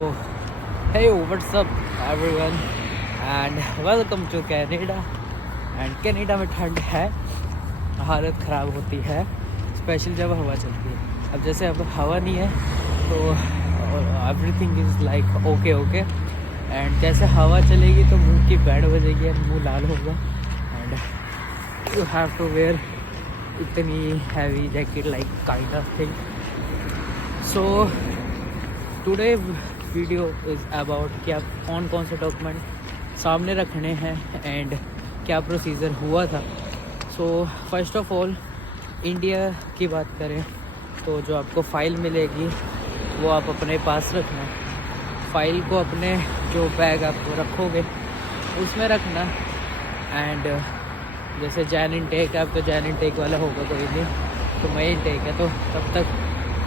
So, hey, what's up everyone and welcome to Canada। And Canada में ठंड है, हालत ख़राब होती है स्पेशल जब हवा चलती है। अब जैसे अब हवा नहीं है तो everything is like okay okay. And जैसे हवा चलेगी तो मुंह की बैंड बजेगी एंड मुंह लाल होगा and you have to wear इतनी heavy jacket like kind of thing. So today video is about कि आप कौन कौन से डॉक्यूमेंट सामने रखने हैं एंड क्या प्रोसीजर हुआ था। So first of all India की बात करें तो जो आपको फ़ाइल मिलेगी वो आप अपने पास रखना। फ़ाइल को अपने जो बैग आप रखोगे उसमें रखना। एंड जैसे जैन इनटेक है, आपका जैन इनटेक वाला होगा कोई नहीं तो मई इनटेक है, तो तब तक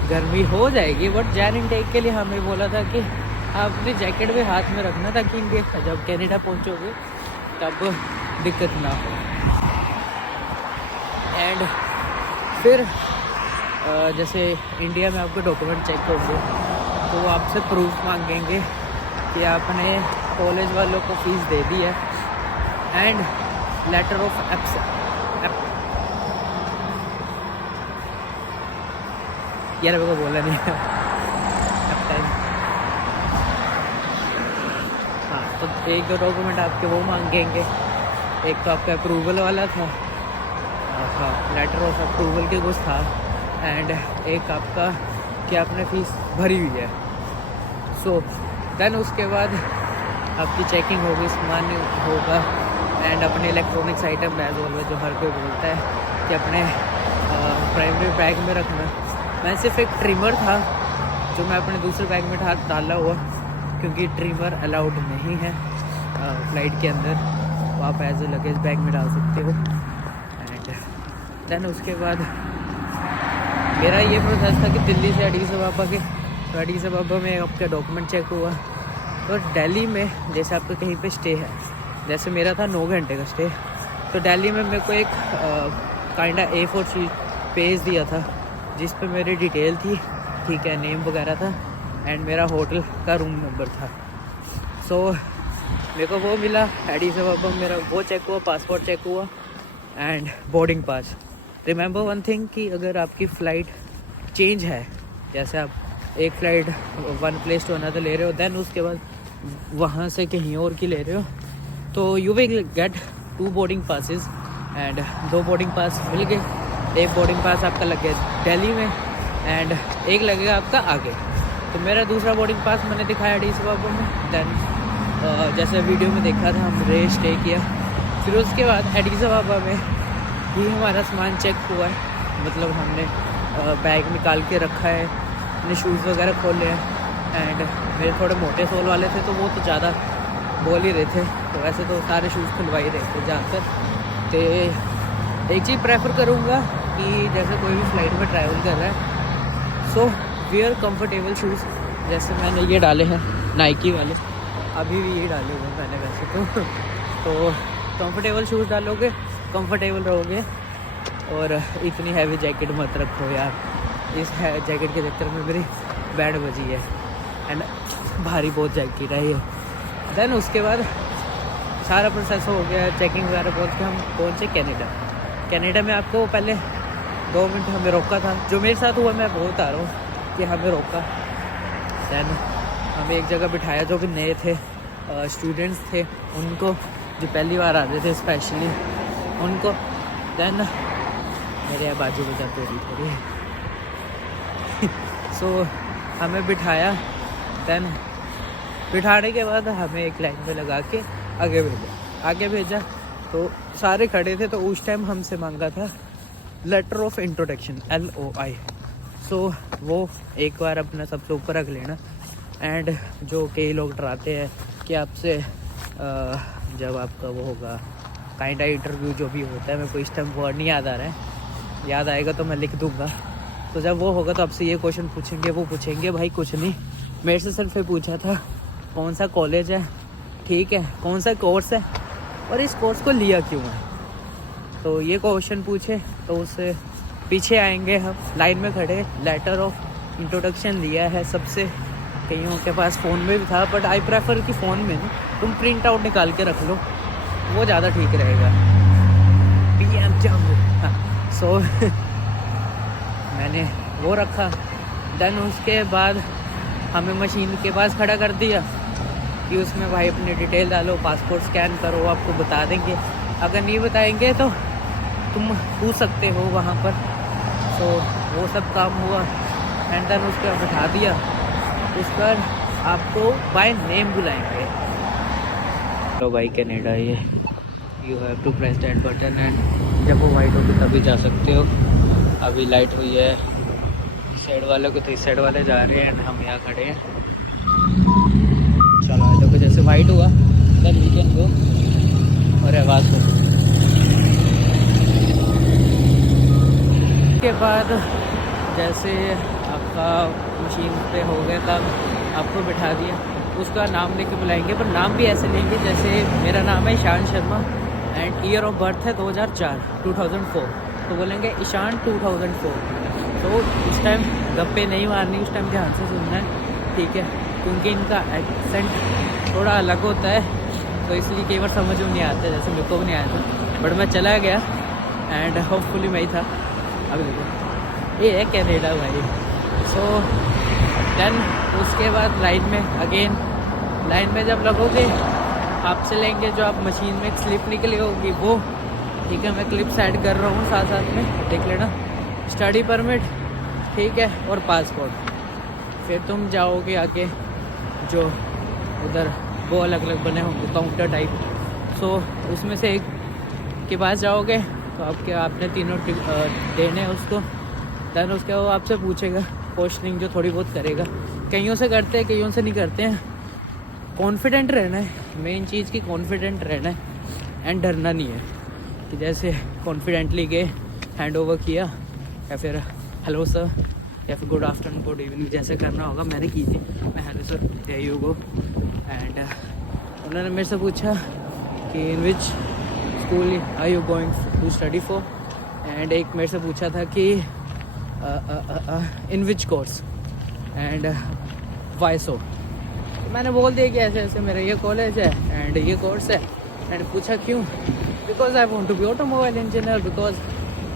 गर्मी हो जाएगी। बट जैन इनटेक के लिए हमें बोला था कि आप अपनी जैकेट भी हाथ में रखना ताकि इंडिया जब कनाडा पहुंचोगे तब दिक्कत ना हो। एंड फिर जैसे इंडिया में आपको डॉक्यूमेंट चेक करोगे तो वो आपसे प्रूफ मांगेंगे कि आपने कॉलेज वालों को फ़ीस दे दी है एंड लेटर ऑफ यार मेरे को बोला नहीं है हाँ, तो एक दो डॉक्यूमेंट आपके वो मांगेंगे। एक तो आपका अप्रूवल वाला था, हाँ लेटर ऑफ अप्रूवल के कुछ था। एंड एक आपका कि आपने फ़ीस भरी हुई है। सो देन उसके बाद आपकी चेकिंग होगी, सामान होगा एंड अपने इलेक्ट्रॉनिक्स आइटम एज ऑलवेज जो हर कोई बोलता है कि अपने प्राइमरी बैग में रखना। मैं सिर्फ एक ट्रिमर था जो मैं अपने दूसरे बैग में डाला हुआ क्योंकि ट्रिमर अलाउड नहीं है फ़्लाइट के अंदर, वो आप एज ए लगेज बैग में डाल सकते हो। एंड देन उसके बाद मेरा ये प्रोसेस था कि दिल्ली से एडिस अबाबा के, तो एडिस अबाबा में आपका डॉक्यूमेंट चेक हुआ। तो दिल्ली में जैसे आपका कहीं पे स्टे है, जैसे मेरा था 9 घंटे का स्टे, तो दिल्ली में मेरे को एक काइंडा A4 शीट पेज दिया था जिस पे मेरी डिटेल थी, ठीक है, नेम वगैरह था एंड मेरा होटल का रूम नंबर था। सो मेरे को वो मिला एडिस अबाबा, मेरा वो चेक हुआ, पासपोर्ट चेक हुआ and boarding pass. Remember one thing कि अगर आपकी फ़्लाइट चेंज है, जैसे आप एक flight one place to another ले रहे हो देन उसके बाद वहाँ से कहीं और की ले रहे हो, तो you will get 2 boarding passes and 2 boarding pass मिल गए। एक बोर्डिंग पास आपका लग गया दिल्ली में एंड एक लगेगा आपका आगे। तो मेरा दूसरा बोर्डिंग पास मैंने दिखाया एडिस अबाबा में। देन जैसे वीडियो में देखा था हमने स्टे किया, फिर उसके बाद एडिस अबाबा में ही हमारा सामान चेक हुआ है, मतलब हमने बैग निकाल के रखा है, अपने शूज़ वगैरह खोले हैं। एंड मेरे थोड़े मोटे सोल वाले थे तो वो तो ज़्यादा बोल ही रहे थे, तो वैसे तो सारे शूज़ खुलवा ही रहे थे ज़्यादातर। तो एक चीज़ प्रेफर करूँगा कि जैसे कोई भी फ़्लाइट में ट्रैवल कर रहा है सो वेयर कंफर्टेबल शूज़। जैसे मैंने ये डाले हैं नाइकी वाले, अभी भी ये डाले हुए हैं मैंने वैसे तो कंफर्टेबल शूज़ डालोगे कंफर्टेबल रहोगे। और इतनी हैवी जैकेट मत रखो यार, इस जैकेट के चक्कर में मेरी बैंड बजी है एंड भारी बहुत जैकेट है ये। देन उसके बाद सारा प्रोसेस हो गया, चेकिंग वगैरह बोल के हम पहुँचे कनाडा में आपको पहले 2 मिनट हमें रोका था। जो मेरे साथ हुआ मैं वो बता रहा हूँ कि हमें रोका। दैन हमें एक जगह बिठाया, जो भी नए थे स्टूडेंट्स थे उनको, जो पहली बार आते थे स्पेशली उनको। दैन मेरे बाजू बजाते रही थोड़ी सो हमें बिठाया। दैन बिठाने के बाद हमें एक लाइन में लगा के आगे भेजा तो सारे खड़े थे। तो उस टाइम हमसे मांगा था लेटर ऑफ इंट्रोडक्शन LOI। सो वो एक बार अपना सबसे ऊपर रख लेना। एंड जो कई लोग डराते हैं कि आपसे जब आपका वो होगा काइंडा इंटरव्यू जो भी होता है, मेरे को इस टाइम वर्ड नहीं याद आ रहा है, याद आएगा तो मैं लिख दूँगा। तो जब वो होगा तो आपसे ये क्वेश्चन पूछेंगे, वो पूछेंगे भाई कुछ नहीं, मेरे से सिर्फ ये पूछा था कौन सा कॉलेज है, ठीक है, कौन सा कोर्स है और इस कोर्स को लिया क्यों है। तो ये क्वेश्चन पूछे तो उससे पीछे आएंगे हम, लाइन में खड़े, लेटर ऑफ इंट्रोडक्शन लिया है सबसे कईयों के पास फ़ोन में भी था, बट आई प्रेफर कि फ़ोन में नहीं, तुम प्रिंट आउट निकाल के रख लो, वो ज़्यादा ठीक रहेगा। BMW, हाँ। सो मैंने वो रखा। देन उसके बाद हमें मशीन के पास खड़ा कर दिया कि उसमें भाई अपनी डिटेल डालो, पासपोर्ट स्कैन करो, आपको बता देंगे। अगर नहीं बताएंगे तो तुम पूछ सकते हो वहाँ पर। तो वो सब काम हुआ एंड देन उस पर बैठा दिया। उस पर आपको बाय नेम बुलाएंगे। तो भाई कनाडा ये you have to press that button and जब वो वाइट होगी तभी जा सकते हो। अभी लाइट हुई है, इस साइड वाले को तो इस साइड वाले जा रहे हैं एंड हम यहाँ खड़े हैं। चलो देखो जैसे वाइट हुआ देन वी कैन गो। और आवाज़ हो के बाद जैसे आपका मशीन पे हो गया तब आपको बिठा दिया। उसका नाम लेके बुलाएंगे, पर नाम भी ऐसे लेंगे जैसे मेरा नाम है Ishan Sharma and year of birth है 2004। तो बोलेंगे ईशान 2004। तो उस टाइम गप्पे नहीं मारनी, उस टाइम ध्यान से सुनना है, ठीक है, क्योंकि इनका एक्सेंट थोड़ा अलग होता है। तो इसलिए कई बार समझ में नहीं आता, जैसे मेरे को भी नहीं आया था, बट मैं चला गया एंड होपफुली मैं ही था। अभी देखो ये है कनाडा भाई। सो देन उसके बाद लाइन में जब लगोगे आपसे लेंगे जो आप मशीन में स्लिप निकली होगी वो, ठीक है। मैं क्लिप्स ऐड कर रहा हूँ साथ में, देख लेना। स्टडी परमिट, ठीक है, और पासपोर्ट। फिर तुम जाओगे आगे, जो उधर वो अलग अलग बने होंगे काउंटर टाइप। सो उसमें से एक के पास जाओगे तो आपने तीनों देने हैं उसको। दैन उसके वो आपसे पूछेगा क्वेश्चनिंग, जो थोड़ी बहुत करेगा। कईयों से करते हैं, कईयों से नहीं करते हैं। कॉन्फिडेंट रहना है, मेन चीज़ की कॉन्फिडेंट रहना है एंड डरना नहीं है। कि जैसे कॉन्फिडेंटली गए, हैंड ओवर किया, या फिर हेलो सर, या फिर गुड आफ्टरनून, गुड इवनिंग, जैसे करना होगा। मैंने की थी, मैं hello sir, there you go. And उन्होंने मेरे से पूछा कि in which school are you going to study for. And एक मेरे से पूछा था कि in which course and why so. मैंने बोल दिया कि ऐसे ऐसे मेरा ये कॉलेज है एंड ये कोर्स है। एंड पूछा क्यों, because I want to be automobile engineer, because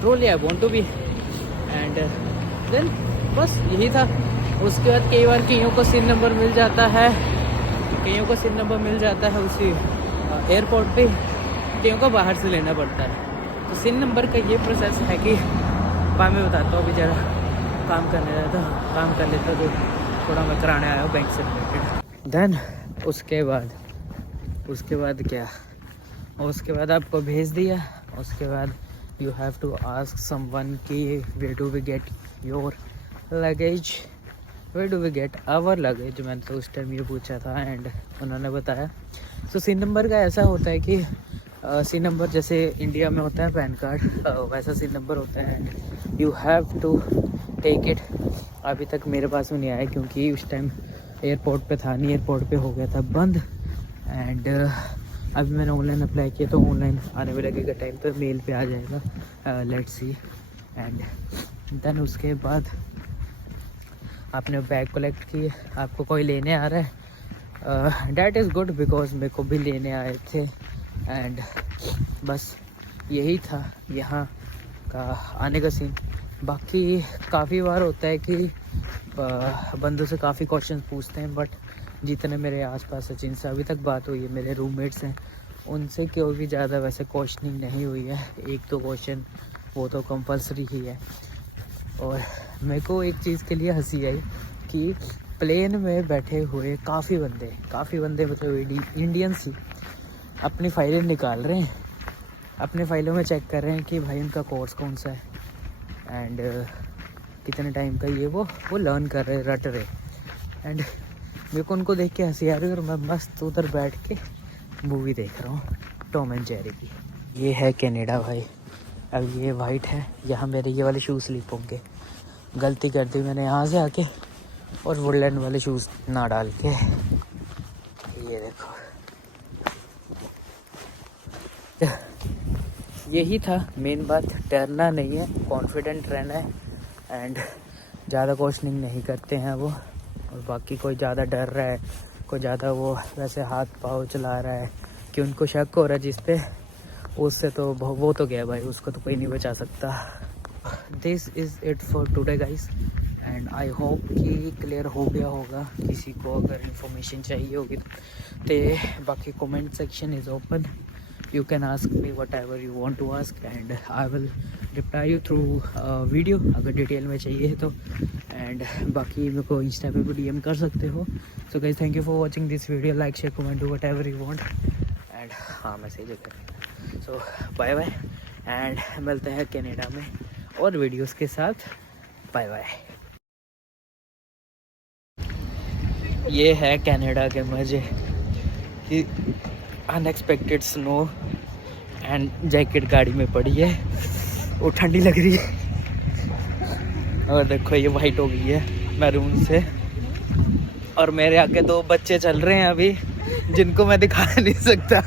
truly I want to be. And then बस यही था। उसके बाद कई बार कईयों को सिन नंबर मिल जाता है, उसी एयरपोर्ट पे, कईयों को बाहर से लेना पड़ता है। तो सिन नंबर का ये प्रोसेस है कि बाद में बताता हूँ। अभी ज़रा काम कर लेता तो थोड़ा मैं कराने आया हूँ बैंक से रिलेटेड। देन उसके बाद क्या, उसके बाद आपको भेज दिया। उसके बाद you have to ask someone कि where do we get your luggage, where do we get our luggage. मैंने तो उस टाइम ये पूछा था एंड उन्होंने बताया। सो सिन नंबर का ऐसा होता है कि सिन नंबर जैसे इंडिया में होता है पैन कार्ड, वैसा सिन नंबर होता है and you have to take it. अभी तक मेरे पास में नहीं आया क्योंकि उस टाइम एयरपोर्ट पे था नहीं, एयरपोर्ट पे हो गया था बंद। एंड अभी मैंने ऑनलाइन अप्लाई किया तो ऑनलाइन आने में लगेगा टाइम, तो मेल पे आ जाएगा। Let's see. एंड देन उसके बाद आपने बैग कलेक्ट किए, आपको कोई लेने आ रहा है, डैट इज़ गुड बिकॉज मेरे को भी लेने आए थे। एंड बस यही था यहाँ का आने का सीन। बाकी काफ़ी बार होता है कि बंदों से काफ़ी क्वेश्चन पूछते हैं, बट जितने मेरे आसपास है जिनसे अभी तक बात हुई है, मेरे रूममेट्स हैं, उनसे कोई भी ज़्यादा वैसे क्वेश्चनिंग नहीं हुई है। एक दो क्वेश्चन वो तो कंपलसरी ही है। और मेरे को एक चीज़ के लिए हंसी आई कि प्लेन में बैठे हुए काफ़ी बंदे मतलब इंडियंस ही अपनी फाइलें निकाल रहे हैं, अपने फाइलों में चेक कर रहे हैं कि भाई उनका कोर्स कौन सा है एंड कितने टाइम का ये वो लर्न कर रहे, रट रहे। एंड मेरे को उनको देख के हंसी आ रही है और मैं मस्त उधर बैठ के मूवी देख रहा हूँ टॉम एंड जेरी की। ये है कनाडा भाई। अब ये वाइट है, यहाँ मेरे ये वाले शूज़ स्लिप होंगे। गलती कर दी मैंने यहाँ से आके और वुडलैंड वाले शूज़ ना डाल के। ये देखो, यही था मेन बात। डरना नहीं है, कॉन्फिडेंट रहना है एंड ज़्यादा क्वेश्चनिंग नहीं करते हैं वो। और बाकी कोई ज़्यादा डर रहा है, कोई ज़्यादा वो वैसे हाथ पाँव चला रहा है कि उनको शक हो रहा है जिस पे, उससे तो वो तो गया भाई, उसको तो कोई नहीं बचा सकता। This is it for today guys, and I hope कि क्लियर हो गया होगा। किसी को अगर इन्फॉर्मेशन चाहिए होगी तो बाकी comment section is open, you can ask me whatever you want to ask and I will reply you through video अगर डिटेल में चाहिए तो। एंड बाकी मेरे को इंस्टा पे भी DM कर सकते हो। So guys thank you for watching this video, like share comment do whatever you want and हाँ मैसेज करें। सो बाय बाय एंड मिलते हैं कनाडा में और वीडियोस के साथ। Bye bye. ये है कनाडा के मज़े कि अनएक्सपेक्टेड स्नो एंड जैकेट गाड़ी में पड़ी है, वो ठंडी लग रही है। और देखो ये वाइट हो गई है मैरून से, और मेरे आगे 2 बच्चे चल रहे हैं अभी जिनको मैं दिखा नहीं सकता।